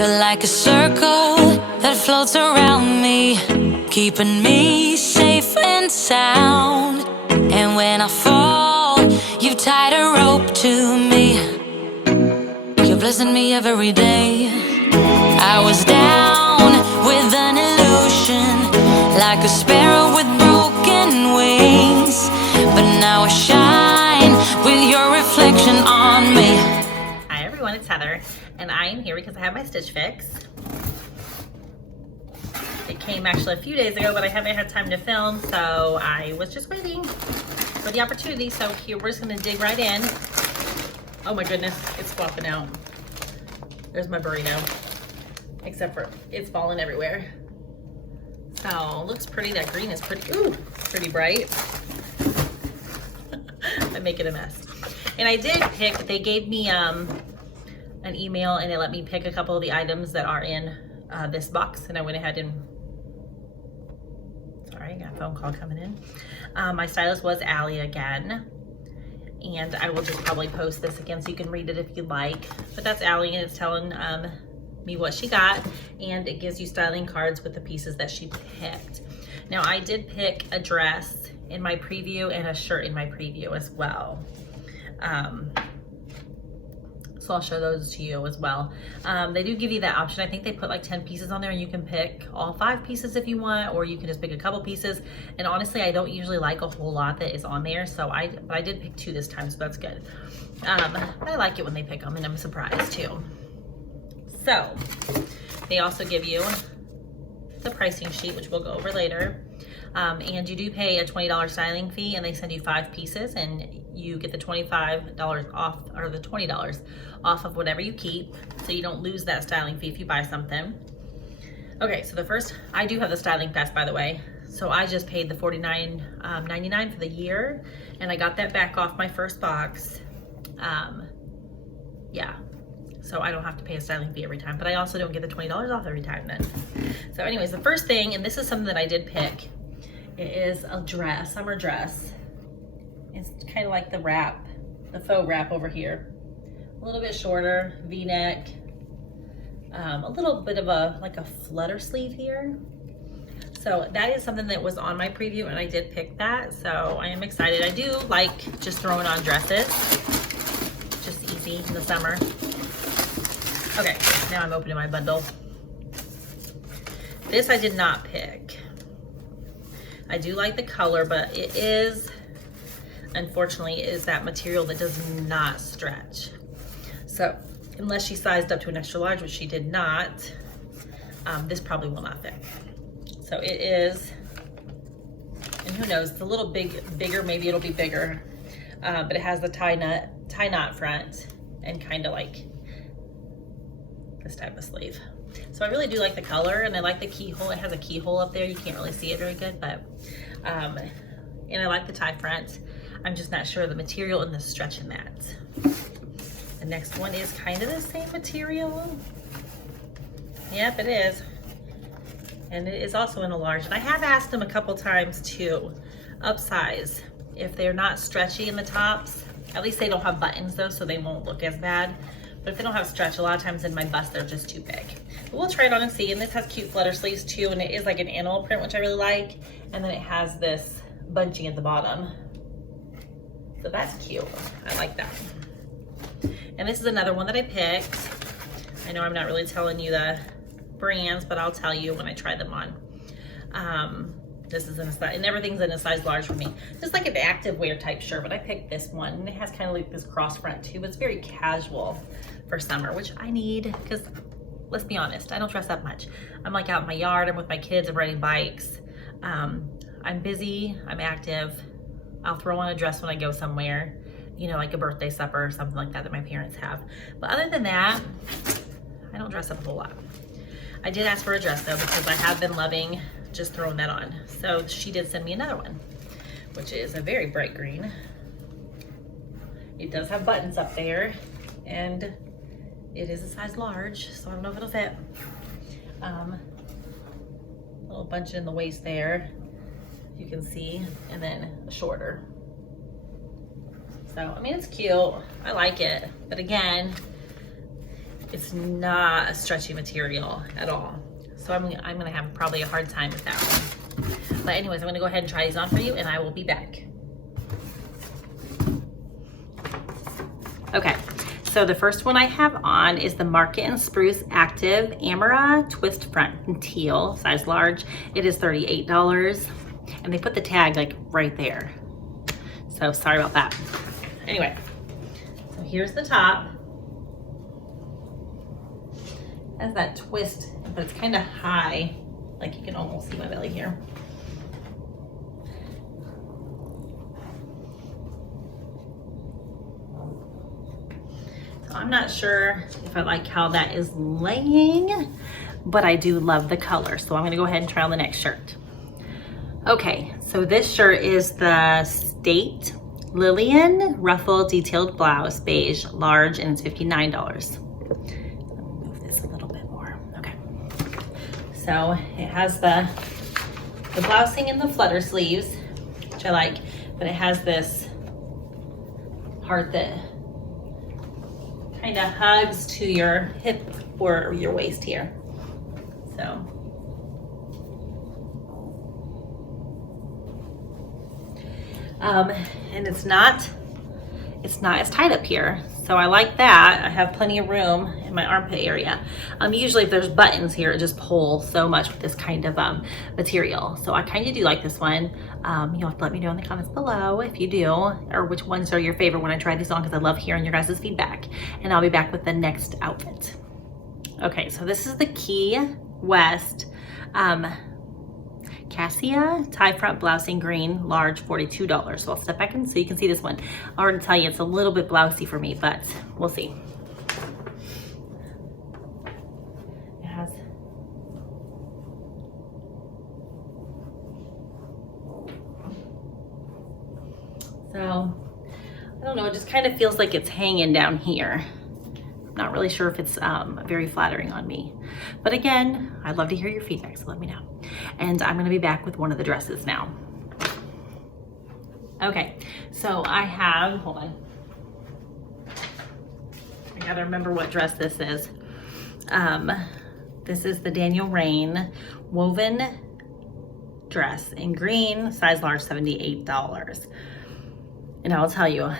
You're like a circle that floats around me, keeping me safe and sound. And when I fall, you've tied a rope to me. You're blessing me every day. I was down with an illusion, like a sparrow with broken wings, but now I shine with your reflection on me. Hi everyone, it's Heather, and I am here because I have my stitch fix. It came actually a few days ago, but I haven't had time to film, so I was just waiting for the opportunity. So here, we're just gonna dig right in. Oh my goodness, it's flopping out. There's my burrito, except for it's falling everywhere. So looks pretty. That green is pretty, ooh, pretty bright. I'm making a mess. And I did pick, they gave me an email and they let me pick a couple of the items that are in this box, and I went ahead and, sorry, I got a phone call coming in. My stylist was Allie again, and I will just probably post this again so you can read it if you'd like. But that's Allie, and it's telling me what she got, and it gives you styling cards with the pieces that she picked. Now I did pick a dress in my preview and a shirt in my preview as well. So I'll show those to you as well. They do give you that option. I think they put like 10 pieces on there, and you can pick all 5 pieces if you want, or you can just pick a couple pieces. And honestly, I don't usually like a whole lot that is on there, so I did pick 2 this time, so that's good. But I like it when they pick them, and I'm surprised too. So they also give you the pricing sheet, which we'll go over later. And you do pay a $20 styling fee, and they send you 5 pieces, and you get the $25 off, or the $20 off of whatever you keep, so you don't lose that styling fee if you buy something. Okay, so the first, I do have the styling pass, by the way, so I just paid the $49.99 for the year, and I got that back off my first box. Yeah, so I don't have to pay a styling fee every time, but I also don't get the $20 off every time then. So anyways, the first thing, and this is something that I did pick, it is a dress, summer dress. It's kind of like the wrap, the faux wrap over here. A little bit shorter, V-neck, a little bit of like a flutter sleeve here. So that is something that was on my preview, and I did pick that, so I am excited. I do like just throwing on dresses, just easy in the summer. Okay, now I'm opening my bundle. This I did not pick. I do like the color, but it is, unfortunately, is that material that does not stretch. So unless she sized up to an extra large, which she did not, this probably will not fit. So it is, and who knows, it's a little bigger, maybe it'll be bigger, but it has the tie knot front and kind of like this type of sleeve. So I really do like the color, and I like the keyhole. It has a keyhole up there. You can't really see it very good, but, and I like the tie front. I'm just not sure of the material and the stretch in that. The next one is kind of the same material. Yep, it is. And it is also in a large. And I have asked them a couple times to upsize if they're not stretchy in the tops. At least they don't have buttons though, so they won't look as bad. But if they don't have stretch, a lot of times in my bust, they're just too big. But we'll try it on and see. And this has cute flutter sleeves too, and it is like an animal print, which I really like. And then it has this bunching at the bottom. So that's cute. I like that. And this is another one that I picked. I know I'm not really telling you the brands, but I'll tell you when I try them on. This is in a size, and everything's in a size large for me. Just like an active wear type shirt, but I picked this one, and it has kind of like this cross front too, but it's very casual for summer, which I need, because let's be honest, I don't dress up much. I'm like out in my yard, I'm with my kids, I'm riding bikes. I'm busy, I'm active. I'll throw on a dress when I go somewhere, you know, like a birthday supper or something like that that my parents have. But other than that, I don't dress up a whole lot. I did ask for a dress though, because I have been loving just throwing that on. So she did send me another one, which is a very bright green. It does have buttons up there, and it is a size large, so I don't know if it'll fit. A little bunch in the waist there, you can see, and then shorter. So, I mean, it's cute. I like it. But again, It's not a stretchy material at all. So I'm gonna have probably a hard time with that one. But anyways, I'm gonna go ahead and try these on for you and I will be back. Okay, so the first one I have on is the Market and Spruce Active Amara Twist Front in teal, size large. It is $38 and they put the tag like right there. So sorry about that. Anyway, so here's the top. It has that twist, but it's kind of high. Like you can almost see my belly here. So I'm not sure if I like how that is laying, but I do love the color. So I'm gonna go ahead and try on the next shirt. Okay, so this shirt is the State Lillian Ruffle Detailed Blouse, beige, large, and it's $59. Move this a little bit more. Okay. So it has the blousing and the flutter sleeves, which I like, but it has this part that kind of hugs to your hip or your waist here. So. And it's not as tight up here. So I like that. I have plenty of room in my armpit area. Usually if there's buttons here, it just pulls so much with this kind of material. So I kind of do like this one. You'll have to let me know in the comments below if you do, or which ones are your favorite when I try these on, because I love hearing your guys' feedback. And I'll be back with the next outfit. Okay, so this is the Key West Cassia tie front blouse in green, large, $42. So I'll step back and so you can see this one. I'll already tell you it's a little bit blousy for me, but we'll see. It has so I don't know, it just kind of feels like it's hanging down here. Not really sure if it's very flattering on me. But again, I'd love to hear your feedback, so let me know. And I'm gonna be back with one of the dresses now. Okay, so I have, hold on. I gotta remember what dress this is. This is the Daniel Rain woven dress in green, size large, $78. And I'll tell you,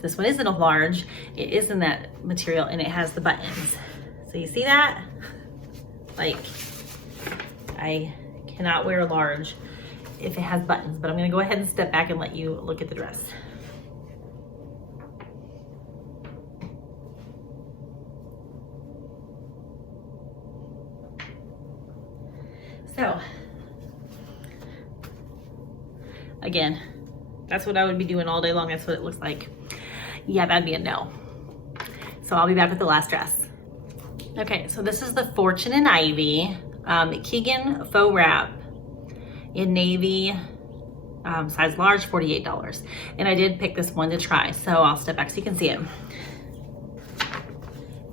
this one isn't a large, it is in that material and it has the buttons. So you see that? Like, I cannot wear a large if it has buttons, but I'm gonna go ahead and step back and let you look at the dress. So, again, that's what I would be doing all day long. That's what it looks like. Yeah, that'd be a no. So I'll be back with the last dress. Okay, so this is the Fortune and Ivy Keegan faux wrap in navy, size large, $48. And I did pick this one to try, so I'll step back so you can see it.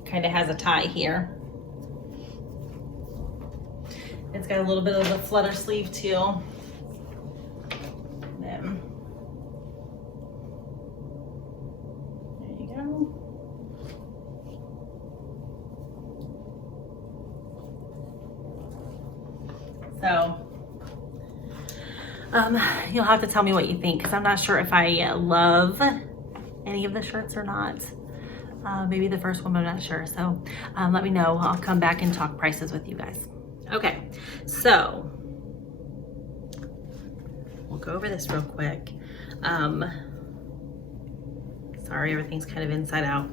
Kind of has a tie here. It's got a little bit of a flutter sleeve too. Then, there you go. So, you'll have to tell me what you think, because I'm not sure if I love any of the shirts or not. Maybe the first one, but I'm not sure. So let me know. I'll come back and talk prices with you guys. Okay, so we'll go over this real quick. Sorry, everything's kind of inside out.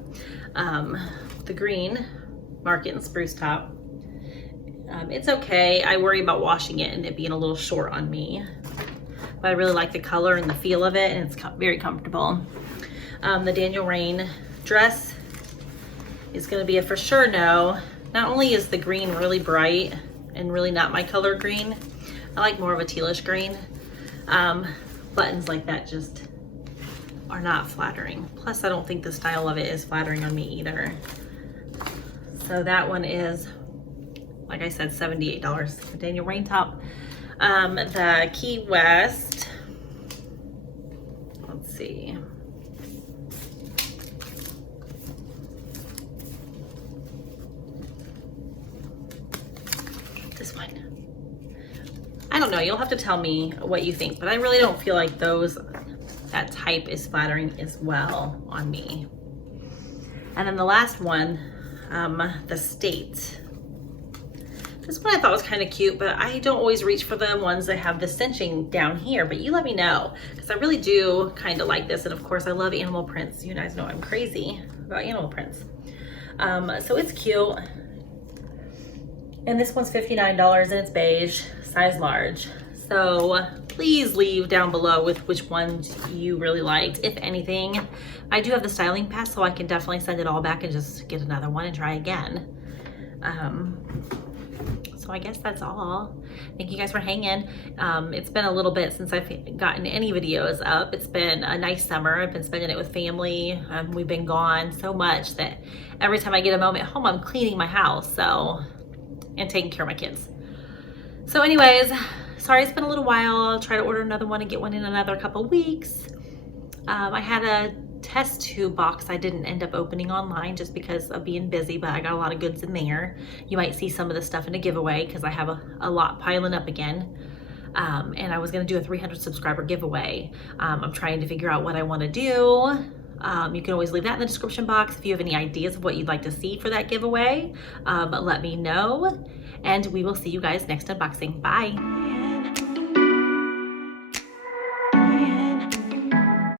The green Market and Spruce top. It's okay. I worry about washing it and it being a little short on me, but I really like the color and the feel of it, and it's very comfortable. The Daniel Rain dress is going to be a for sure no. Not only is the green really bright and really not my color green, I like more of a tealish green. Buttons like that just are not flattering. Plus, I don't think the style of it is flattering on me either. So that one is, like I said, $78. The Daniel Rain top. The Key West, let's see. don't know. You'll have to tell me what you think, but I really don't feel like that type is flattering as well on me. And then the last one, the State. This one I thought was kind of cute, but I don't always reach for the ones that have the cinching down here, but you let me know, because I really do kind of like this. And of course I love animal prints. You guys know I'm crazy about animal prints. So it's cute. And this one's $59 and it's beige, size large. So please leave down below with which ones you really liked, if anything. I do have the styling pass, so I can definitely send it all back and just get another one and try again. So I guess that's all. Thank you guys for hanging. It's been a little bit since I've gotten any videos up. It's been a nice summer. I've been spending it with family. We've been gone so much that every time I get a moment home, I'm cleaning my house, and taking care of my kids. So anyways, sorry it's been a little while. I'll try to order another one and get one in another couple weeks. I had a test tube box I didn't end up opening online just because of being busy, but I got a lot of goods in there. You might see some of the stuff in a giveaway because I have a lot piling up again. And I was gonna do a 300 subscriber giveaway. I'm trying to figure out what I wanna do. You can always leave that in the description box if you have any ideas of what you'd like to see for that giveaway. Let me know, and we will see you guys next unboxing. Bye.